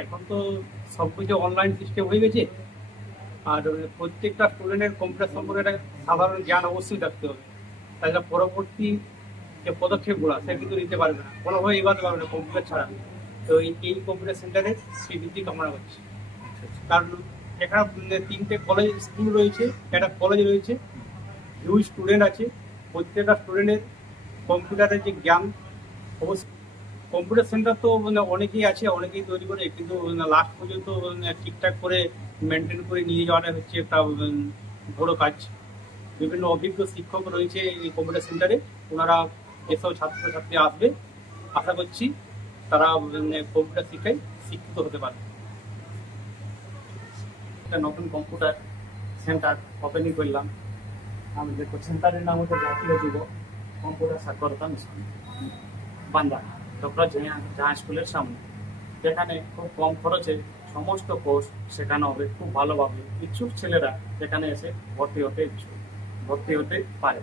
এখন তো সবকিছু অনলাইন সিস্টেম হয়ে গেছে, আর প্রত্যেকটা স্টুডেন্টের কম্পিউটার সম্পর্কে একটা সাধারণ জ্ঞান অবশ্যই থাকতে হবে। তাছাড়া পরবর্তী যে পদক্ষেপগুলো সে কিন্তু নিতে পারবে না, কোনোভাবে এগোতে পারবে না কম্পিউটার ছাড়া। তো এই কম্পিউটার সেন্টারে স্বীকৃতি কামনা করছি। কারণ এখানে 3টে কলেজ স্কুল রয়েছে, একটা কলেজ রয়েছে, হিউজ স্টুডেন্ট আছে। প্রত্যেকটা স্টুডেন্টের কম্পিউটারের যে জ্ঞান অবশ্যই। কম্পিউটার সেন্টার তো অনেকেই আছে, অনেকেই তৈরি করে, কিন্তু লাস্ট পর্যন্ত ঠিকঠাক করে মেনটেন করে নিয়ে যাওয়াটা হচ্ছে একটা বড় কাজ। বিভিন্ন অভিজ্ঞ শিক্ষক রয়েছে এই কম্পিউটার সেন্টারে, ওনারা যেসব ছাত্রছাত্রী আসবে আশা করছি তারা কম্পিউটার শিক্ষায় শিক্ষিত হতে পারবে। একটা নতুন কম্পিউটার সেন্টার ওপেনিং করলাম। আমাদের সেন্টারের নাম হচ্ছে জাতীয় যুব কম্পিউটার সাক্ষরতা মিশন, বান্দা ডক্টর জাহাঁ স্কুলের সামনে, যেখানে খুব কম খরচে সমস্ত কোর্স শেখানো হবে খুব ভালোভাবে। ইচ্ছুক ছেলেরা যেখানে এসে ভর্তি হতে পারে।